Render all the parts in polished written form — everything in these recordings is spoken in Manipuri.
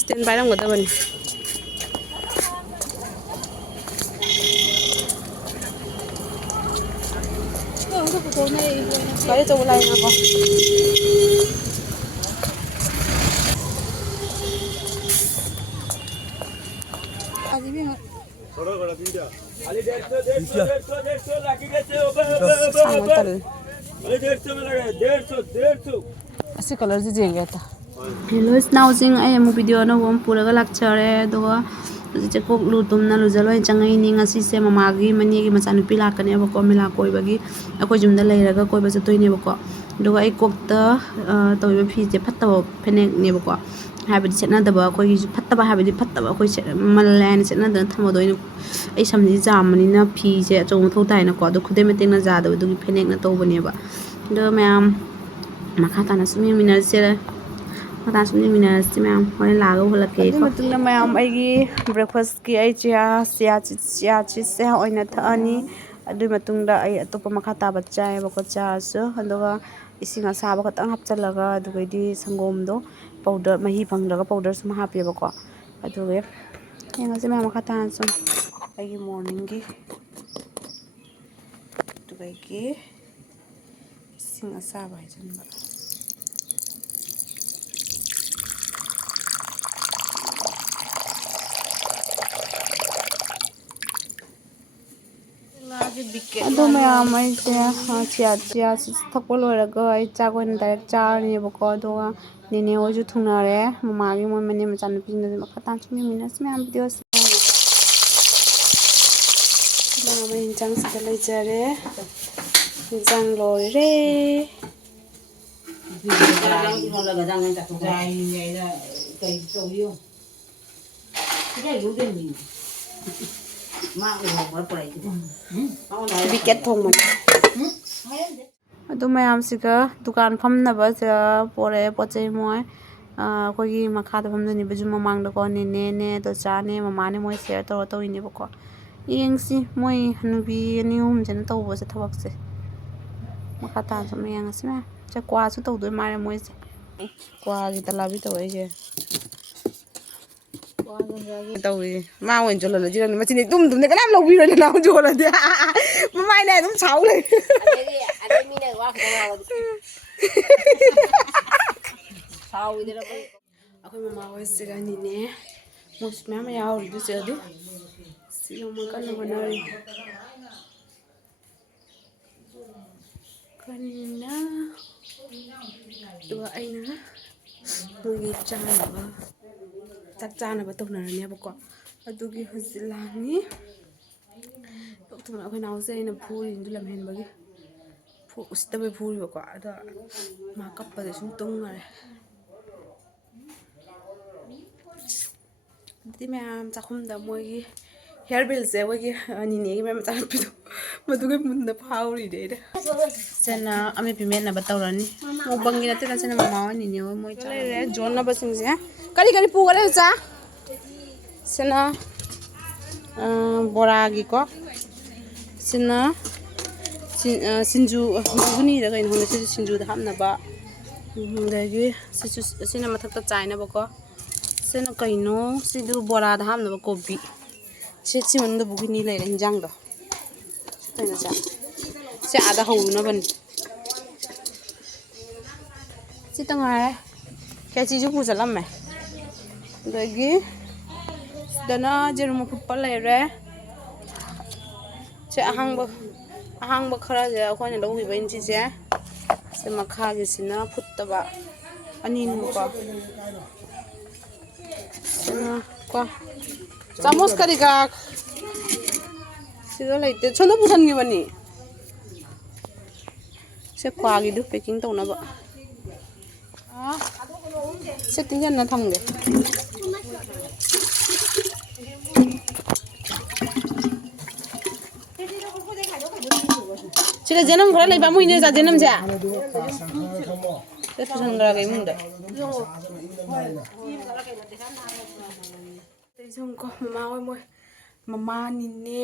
ꯁ꯭ꯇꯦꯟ ꯄꯥꯏꯔꯝꯒꯗꯕꯅꯤ ꯒꯥꯔꯤ ꯑꯆꯧꯕ ꯂꯥꯛꯑꯦ ꯉꯥꯏꯈꯣ ꯑꯁꯤ ꯀꯂꯔꯁꯤ ꯌꯦꯡꯒꯦ ꯍꯦꯛꯇ ꯍꯦꯜꯂꯣ ꯏꯆꯤꯟꯅꯥꯎꯁꯤꯡ ꯑꯩ ꯑꯃꯨꯛ ꯚꯤꯗꯤꯑꯣ ꯑꯅꯧꯕ ꯑꯃ ꯄꯨꯔꯒ ꯂꯥꯛꯆꯔꯦ ꯑꯗꯨꯒ ꯍꯧꯖꯤꯛꯁꯦ ꯀꯣꯛ ꯇꯨꯝꯅ ꯂꯨꯖ ꯂꯣꯏꯅ ꯆꯪꯉꯛꯏꯅꯤ ꯉꯁꯤꯁꯦ ꯃꯃꯥꯒꯤ ꯃꯅꯦꯒꯤ ꯃꯆꯥꯅꯨꯄꯤ ꯂꯥꯛꯀꯅꯦꯕꯀꯣ ꯃꯦꯂꯥ ꯀꯣꯏꯕꯒꯤ ꯑꯩꯈꯣꯏ ꯌꯨꯝꯗ ꯂꯩꯔꯒ ꯀꯣꯏꯕ ꯆꯠꯇꯣꯏꯅꯦꯕꯀꯣ ꯑꯗꯨꯒ ꯑꯩ ꯀꯣꯛꯇ ꯇꯧꯔꯤꯕ ꯐꯤꯁꯦ ꯐꯠꯇꯕ ꯐꯅꯦꯛꯅꯦꯕꯀꯣ ꯍꯥꯏꯕꯗꯤ ꯁꯦꯠꯅꯗꯕ ꯑꯩꯈꯣꯏꯒꯤꯁꯨ ꯐꯠꯇꯕ ꯍꯥꯏꯕꯗꯤ ꯐꯠꯇꯕ ꯑꯩꯈꯣꯏ ꯃꯜꯂꯦ ꯍꯥꯏꯅ ꯁꯦꯠꯅꯗꯅ ꯊꯝꯃꯗꯣꯏꯅꯤ ꯑꯩ ꯁꯝꯁꯤ ꯆꯥꯝꯕꯅꯤꯅ ꯐꯤꯁꯦ ꯑꯆꯧꯕ ꯃꯊꯧ ꯇꯥꯏꯅꯀꯣ ꯑꯗꯣ ꯈꯨꯗꯩ ꯃꯇꯦꯛꯅ ꯆꯥꯗꯕꯗꯨꯒꯤ ꯐꯅꯦꯛꯅ ꯇꯧꯕꯅꯦꯕ ꯑꯗꯣ ꯃꯌꯥꯝ ꯃꯈꯥ ꯇꯥꯅ ꯁꯨꯝ ꯌꯦꯡꯃꯤꯟꯅꯔꯁꯦ ꯃꯈꯥ ꯁꯨꯝ ꯌꯦꯡꯃꯤꯟꯅꯔꯁꯤ ꯃꯌꯥꯝ ꯍꯣꯔꯦꯟ ꯂꯥꯛꯑꯒ ꯎꯍꯜꯂꯛꯀꯦ ꯑꯗꯨꯒꯤ ꯃꯇꯨꯡꯗ ꯃꯌꯥꯝ ꯑꯩꯒꯤ ꯕ꯭ꯔꯦꯛꯐꯥꯁꯀꯤ ꯑꯩ ꯆꯤꯌꯥꯁꯤꯠꯁꯦ ꯑꯣꯏꯅ ꯊꯛꯑꯅꯤ ꯑꯗꯨꯒꯤ ꯃꯇꯨꯡꯗ ꯑꯩ ꯑꯇꯣꯞꯄ ꯃꯈꯥ ꯇꯥꯕ ꯆꯥꯏꯌꯦꯕꯀꯣ ꯆꯥꯁꯨ ꯑꯗꯨꯒ ꯏꯁꯤꯡ ꯑꯁꯥꯕ ꯈꯛꯇꯪ ꯍꯥꯞꯆꯤꯜꯂꯒ ꯑꯗꯨꯒꯩꯗꯤ ꯁꯪꯒꯣꯝꯗꯣ ꯄꯥꯎꯗꯔ ꯃꯍꯤ ꯐꯪꯗ꯭ꯔꯒ ꯄꯥꯎꯗꯔ ꯁꯨꯝ ꯍꯥꯞꯄꯦꯕꯀꯣ ꯑꯗꯨꯒ ꯌꯦꯡꯉꯁꯤ ꯃꯌꯥꯝ ꯃꯈꯥ ꯇꯥꯅ ꯁꯨꯝ ꯑꯩꯒꯤ ꯃꯣꯔꯅꯤꯡꯒꯤ ꯑꯗꯨꯒꯒꯤ ꯏꯁꯤꯡ ꯑꯁꯥꯕ ꯍꯩꯖꯤꯟꯕ ꯑꯗꯣ ꯃꯌꯥꯝ ꯑꯩꯁꯦ ꯆꯤꯌꯥ ꯊꯛꯄ ꯂꯣꯏꯔꯒ ꯑꯩ ꯆꯥꯛ ꯑꯣꯏꯅ ꯗꯥꯏꯔꯦꯛ ꯆꯥꯔꯅꯦꯕꯀꯣ ꯑꯗꯨꯒ ꯅꯦꯅꯦ ꯍꯣꯏꯁꯨ ꯊꯨꯡꯅꯔꯦ ꯃꯃꯥꯒꯤ ꯃꯣꯏ ꯃꯅꯦ ꯃꯆꯥꯅꯨꯄꯤꯁꯤꯡꯗꯨꯁꯨ ꯃꯈꯥ ꯇꯥꯅ ꯁꯨꯝ ꯌꯦꯡꯃꯤꯟꯅꯔꯁꯤ ꯃꯌꯥꯝ ꯚꯤꯗꯤꯑꯣꯁꯦ ꯃꯌꯥꯝ ꯑꯩ ꯌꯦꯟꯖꯥꯡꯁꯤꯗ ꯂꯩꯖꯔꯦ ꯌꯦꯟꯖꯥꯡ ꯂꯣꯏꯔꯦ ꯕꯤꯀꯦꯠ ꯊꯣꯡꯕꯅꯤ ꯑꯗꯨ ꯃꯌꯥꯝꯁꯤꯒ ꯗꯨꯀꯥꯟ ꯐꯝꯅꯕꯁꯤꯗ ꯄꯣꯔꯛꯑꯦ ꯄꯣꯠ ꯆꯩ ꯃꯣꯏ ꯑꯩꯈꯣꯏꯒꯤ ꯃꯈꯥꯗ ꯐꯝꯗꯣꯏꯅꯦꯕ ꯌꯨꯝ ꯃꯃꯥꯡꯗꯀꯣ ꯅꯦꯅꯦꯅꯦ ꯗꯣꯆꯥꯅꯦ ꯃꯃꯥꯅꯦ ꯃꯣꯏ ꯁꯦꯌꯔ ꯇꯧꯔ ꯇꯧꯔꯤꯅꯦꯕꯀꯣ ꯌꯦꯡꯁꯤ ꯃꯣꯏ ꯍꯅꯨꯕꯤ ꯑꯅꯤ ꯑꯍꯨꯝꯁꯤꯅ ꯇꯧꯕꯁꯦ ꯊꯕꯛꯁꯦ ꯃꯈꯥ ꯇꯥꯅ ꯁꯨꯝ ꯌꯦꯡꯉꯁꯤ ꯃꯌꯥꯝ ꯀ꯭ꯋꯥꯁꯨ ꯇꯧꯗꯣꯏ ꯃꯥꯜꯂꯦ ꯃꯣꯏꯁꯦ ꯀ꯭ꯋꯥꯒꯤ ꯇꯂꯥꯕꯤ ꯇꯧꯔꯛꯏꯁꯦ ꯇꯧꯏ ꯃꯥ ꯑꯣꯏꯅ ꯌꯣꯜꯍꯜꯂꯁꯤꯔ ꯃꯆꯤꯟꯅꯤ ꯇꯨꯝ ꯇꯨꯝꯗ ꯀꯅꯥꯝ ꯂꯧꯕꯤꯔꯣꯏꯅ ꯅꯪ ꯌꯣꯜꯂꯗꯤ ꯃꯃꯥꯏꯅ ꯑꯗꯨꯝ ꯁꯥꯎ ꯂꯩ ꯑꯩꯈꯣꯏ ꯃꯃꯥ ꯍꯣꯏꯁꯤꯒ ꯅꯤꯅꯦ ꯃꯣꯏꯁꯨ ꯃꯌꯥꯝ ꯌꯥꯎꯔꯤꯗꯨ ꯁꯤꯗꯗꯤ ꯁꯤꯒ ꯃꯣꯏ ꯀꯟꯅ ꯍꯣꯠꯅꯔꯤ ꯀꯟꯅ ꯑꯗꯨꯒ ꯑꯩꯅ ꯃꯣꯏꯒꯤ ꯆꯥꯅꯕ ꯆꯥꯛ ꯆꯥꯅꯕ ꯇꯧꯅꯔꯅꯦꯕꯀꯣ ꯑꯗꯨꯒꯤ ꯍꯧꯖꯤꯛ ꯂꯥꯡꯉꯤ ꯑꯩꯈꯣꯏ ꯅꯥꯎꯁꯦ ꯑꯩꯅ ꯐꯨꯔꯤꯁꯤꯡꯗꯨ ꯂꯝꯍꯦꯟꯕꯒꯤ ꯎꯁꯤꯠꯇꯕꯩ ꯐꯨꯔꯤꯕꯀꯣ ꯑꯗꯣ ꯃꯥ ꯀꯞꯄꯗ ꯁꯨꯝ ꯇꯨꯝꯈꯔꯦ ꯑꯗꯨꯗꯤ ꯃꯌꯥꯝ ꯆꯥꯛꯈꯨꯝꯗ ꯃꯣꯏꯒꯤ ꯍꯤꯌꯔ ꯕꯦꯜꯁꯦ ꯑꯩꯈꯣꯏꯒꯤ ꯅꯤꯅꯦꯒꯤ ꯃꯌꯥꯝ ꯃꯆꯥꯅꯨꯄꯤꯗꯣ ꯃꯗꯨꯒꯤ ꯃꯨꯟꯅ ꯐꯥꯎꯔꯤꯅꯦ ꯑꯩꯅ ꯁꯤꯅ ꯑꯃꯦꯠꯄꯤ ꯃꯦꯠꯅꯕ ꯇꯧꯔꯅꯤ ꯃꯨꯛꯕꯪꯒꯤ ꯅꯠꯇꯦꯅ ꯁꯤꯅ ꯃꯃꯥ ꯍꯣꯏ ꯅꯤꯅꯦ ꯍꯣꯏ ꯃꯣꯏ ꯂꯩꯔꯦ ꯖꯣꯟꯅꯕꯁꯤꯡꯁꯦ ꯀꯔꯤ ꯀꯔꯤ ꯄꯨꯈꯔꯦ ꯆꯥ ꯁꯤꯅ ꯕꯣꯔꯥꯒꯤꯀꯣ ꯁꯤꯅ ꯁꯤꯡꯖꯨ ꯘꯨꯒꯅꯤꯔ ꯀꯩꯅꯣ ꯈꯪꯗꯦ ꯁꯤꯁꯨ ꯁꯤꯡꯖꯨꯗ ꯍꯥꯞꯅꯕ ꯑꯗꯒꯤ ꯁꯤꯅ ꯃꯊꯛꯇ ꯆꯥꯏꯅꯕꯀꯣ ꯁꯤꯅ ꯀꯩꯅꯣ ꯁꯤꯗꯨ ꯕꯣꯔꯥꯗ ꯍꯥꯞꯅꯕ ꯀꯣꯕꯤ ꯁꯤ ꯃꯅꯨꯡꯗ ꯘꯨꯒꯅꯤ ꯂꯩꯔꯦ ꯏꯟꯖꯥꯡꯗꯣ ꯁꯤ ꯀꯩꯅꯣ ꯆꯥ ꯁꯤ ꯑꯥꯗ ꯍꯧꯔꯨꯅꯕꯅꯤ ꯁꯤꯇ ꯉꯥꯏꯔꯦ ꯈꯦꯆꯤꯁꯨ ꯄꯨ ꯆꯠꯂꯝꯃꯦ ꯑꯗꯒꯤ ꯁꯤꯗꯅ ꯌꯦꯔꯨꯝ ꯑꯐꯨꯠꯄ ꯂꯩꯔꯦ ꯁꯤ ꯑꯍꯥꯡꯕ ꯈꯔꯁꯦ ꯑꯩꯈꯣꯏꯅ ꯂꯧꯈꯤꯕꯩꯅꯤ ꯁꯤꯁꯦ ꯁꯤ ꯃꯈꯥꯒꯤꯁꯤꯅ ꯐꯨꯠꯇꯕ ꯑꯅꯤꯅꯤꯀꯣ ꯀꯣ ꯆꯥꯃꯨꯁ ꯀꯔꯤꯒ ꯁꯤꯗ ꯂꯩꯇꯦ ꯁꯣꯝꯗ ꯄꯨꯁꯟꯈꯤꯕꯅꯤ ꯁꯤ ꯀ꯭ꯋꯥꯒꯤꯗꯨ ꯄꯦꯛꯀꯤꯡ ꯇꯧꯅꯕ ꯁꯤ ꯇꯤꯡꯖꯟꯅ ꯊꯝꯒꯦ ꯁꯤꯗ ꯖꯦꯅꯝ ꯈꯔ ꯂꯩꯕ ꯃꯨꯏꯅꯦ ꯆꯥ ꯖꯦꯅꯝꯁꯦ ꯄꯨꯁꯟꯈ꯭ꯔꯒꯦ ꯏꯃꯨꯡꯗ ꯁꯨꯝꯀꯣ ꯃꯃꯥ ꯍꯣꯏ ꯃꯣꯏ ꯃꯃꯥ ꯅꯤꯅꯦ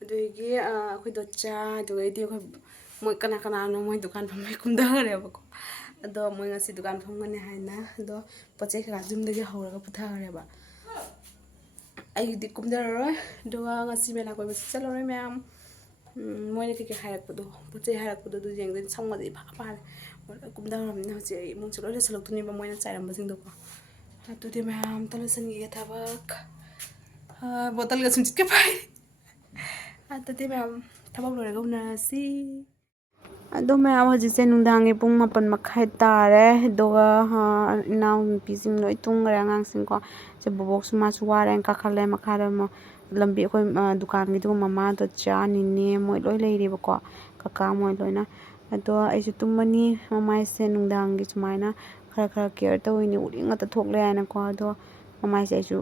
ꯑꯗꯒꯤ ꯑꯩꯈꯣꯏ ꯗꯣꯆꯥ ꯑꯗꯨꯒꯩꯗꯤ ꯑꯩꯈꯣꯏ ꯃꯣꯏ ꯀꯅꯥ ꯀꯅꯥꯅꯣ ꯃꯣꯏ ꯗꯨꯀꯥꯟ ꯐꯝꯕꯩ ꯀꯨꯝꯊꯈ꯭ꯔꯦꯕꯀꯣ अदो मोय ngasi दुकान फंगने हायना अदो पचे खा जुमदगे हौरगा पुथारेबा आइदि कुमदररोय दुआ ngasi मेला कोइ बस चलोरे मैम मोय ने के हायरकपदो पचे हायरकपदो दु जेंगदे संगदि फा फाले कुमदरमने हजे मुंग चलो सलक्तुनि बा मोय चाइरम बसिंग दो अतुदि मैम तलसन गे थबक बोतल गा सुंचित के पाइ अतुदि मैम थबक लोरगा उनासी अदो मैम हजिसे नुंदांगे पुंग 8 मखाय तारे दोगा नाउ पिसिंग लोय तुंगरे आंगांसिंग को जे बबोक सुमा सुवारे काखले मखारे लंबी अखोय दुकान गी दो ममा तो चा निने मोय लोय लेरिबको काका मोय लोयना अदो आइसु तुमनी ममाय से नुंदांगी सुमायना खरा खरा केयर तोइनी उरिंग अत थोकले आना को अदो ममाय से आइसु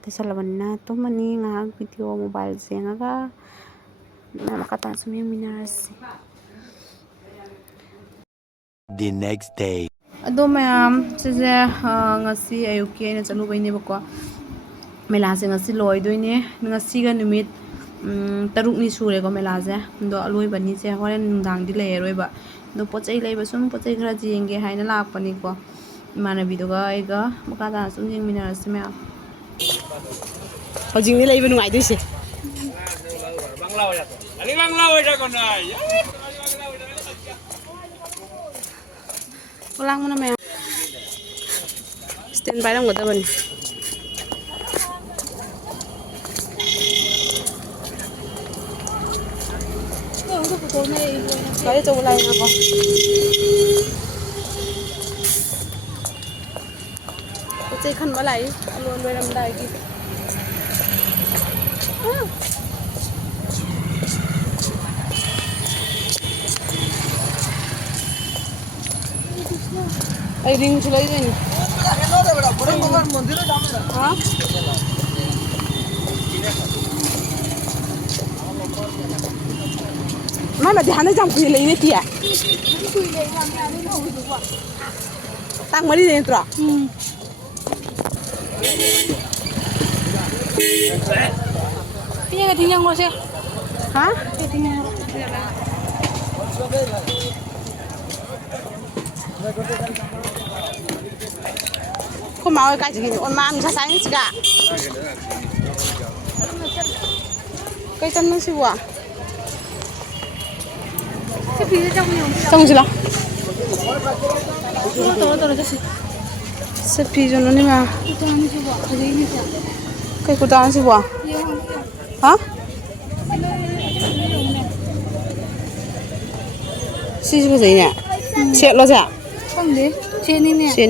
तेसलबन्ना तुमनी ngahak वीडियो मोबाइल सेंगागा मकाता सुमी मिनारसी The next day. अदो मैम से ngasi ayuki aina chalu baine bako मेला से ngasi loidoine ngasi ga numit tarukni sure ko मेला से दो लोय बनी से होरेन नुंदांग दि लेरोय बा दो पोचै लेबा सुम पोचै खरा जेंगे हाइना लाकपनी को मानबी दोगा आइगा मकादा सुम जेंग मिनारसी मैम हजिंग लेबा नुंगाइ दोइसे बांग्ला हो जातो अली बांग्ला हो जाको नाय ulang mana ma'am stand by dong gotobani kali coba lain apa pocai khan ba lai alon loiram dai ki ai ring chulai ni हाँ मैं ध्यान से जाम कुछ ले नहीं किया तंग मरी नहीं तो ये tinggal ngose हाँ kok mau kayak gini on mam bisa sayang sih kak kayak temen sih gua trong gì nào xếp phi cho nó đi mà cái cô ta gì vậy hả xí cái gì nhỉ chết lo chả không đi chết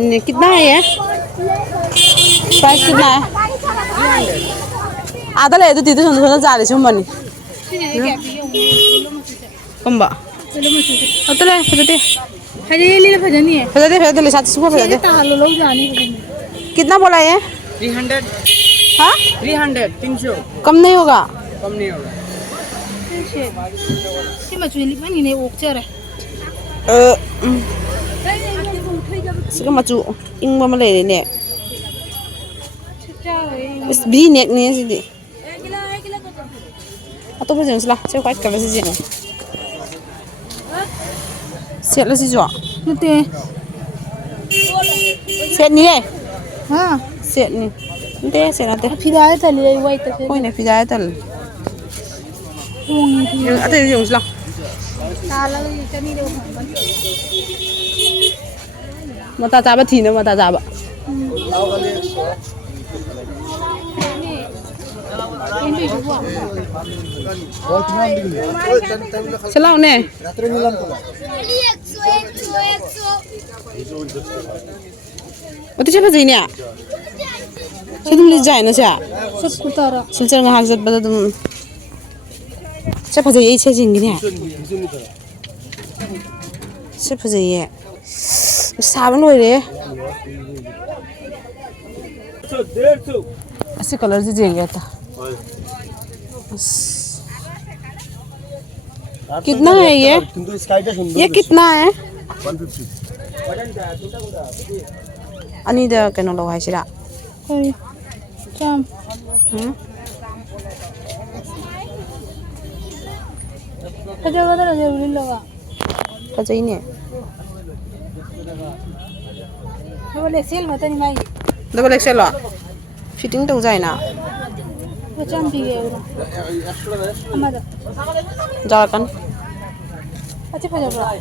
này कितना है ये प्राइस कितना है आधा ले तो तीन सौ जा रहे हैं मनी कम बा अतले फजते हजे ले ले फजनी है फजते ले 700 को फजते तालो लोग जाने कितना बोला ये 300 हां 300 कम नहीं होगा सी मचुली बनी ने ओक्चर है सिका मचु इंग बम ले ने बस बी नेक ने सिदि अतोप जेंसला से व्हाइट कलर से जेंग सेट ल सिजो नते सेट नि है हां सेट नि नते सेट नते फिदाय तले व्हाइट ते कोइ ने फिदाय तल अते जेंसला ताला चनी दे मता जाबा थिन मता जाबा चलाओ ने अति चाहिँ फजैने से तुमले जाएन छ्या सब कुतारा सिलचर ngahak jatbada dum से फजै से जिंगिने से फजैये साबन लोइरे ऐसे कलर से जेंगे था कितना है ये कितना है 150 अनिदा कनो लो हाइसिरा कोई चाम कजा गदा जरूरी लगा कजैने Double XL mà tên mày. Double XL lo. Fitting tau jai na. Có trăm bì rồi. Ama da. Jara kan. Acha phải rồi.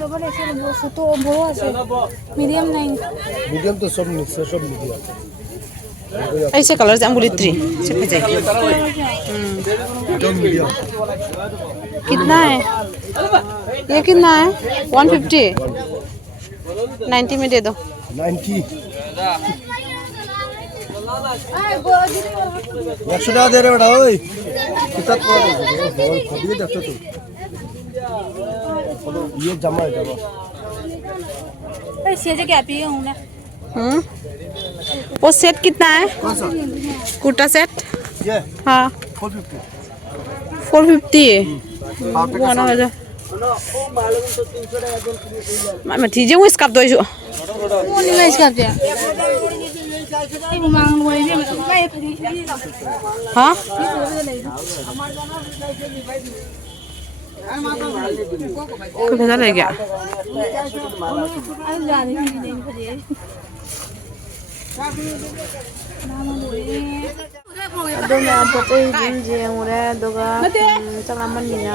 Double XL वो सुतो बहुत है. Medium नहीं. मीडियम तो सब मिक्स है सब मीडियम ऐसे कलर से अंगुली 3 से फजे एकदम मीडियम कितना है ये कितना है 150 90 में दे दो 90 100 টাকা দে রে বেটা ওই কিতাব পড়া দে খদিয়ে দেখছো তো ये जमा है जमा ऐसे क्या पी हूं ना. वो सेट कितना है कौन सा कुर्ता सेट ये हाँ 450 450 वो ना है मैं चीजें वो स्काप दो जो वो नहीं मैं इसका क्या. ये मांग हुए ये मैं खरीद. हाँ कोई भेजा ले गया आज जाने की नहीं खरीद. Aduh, may abot ay jinjing ure doga sang naman niya.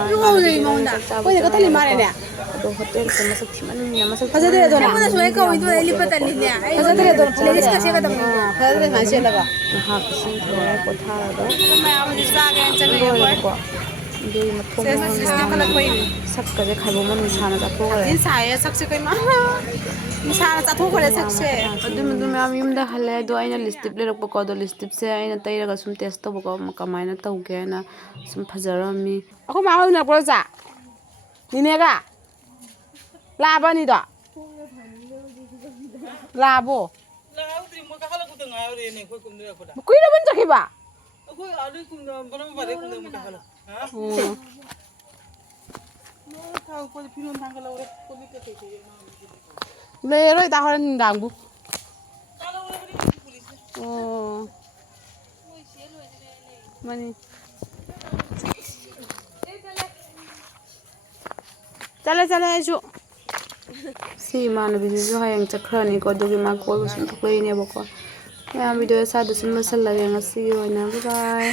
Pwede ka tali mare niya. Aduh, hotel sa masak man niya masak. Kasi dire doon. Ano suway ko ito lipat ali niya. Kasi dire doon. Lilis kasi ka dami. Kasi dire man siya laga. Nakapisin ko ay ko thara do. May ako di sa akin sa ngayon ko. Hindi matong. Sak ka je khai bo man sana ta ko. Din saya sakse kay ma. Sana ta thok kare sakse. Adu मैं am yumda hale do aina listip le rakpo ko do listip se aina tairaga sum test to ko kamaina tauge na sum phajarami ako ma na ko ja ni ne ga la ba ni do la bo Laudri mo kakala ko tanga ore ne ko kum dira ko da. kui na ban jakhi ba Ko adu kum na bana ba de kum mo kakala. Ha? No ka ko pinon thangala ore ko ni ke ke. le roi ta horan dang bu Kala ore police. oh mani चले चले जो सी मान भी जो है yang चक्रनी को दोगी मा को सुन तो कोई नहीं बको मैं वीडियो साथ सुन मसल लगे ngasi होना बाय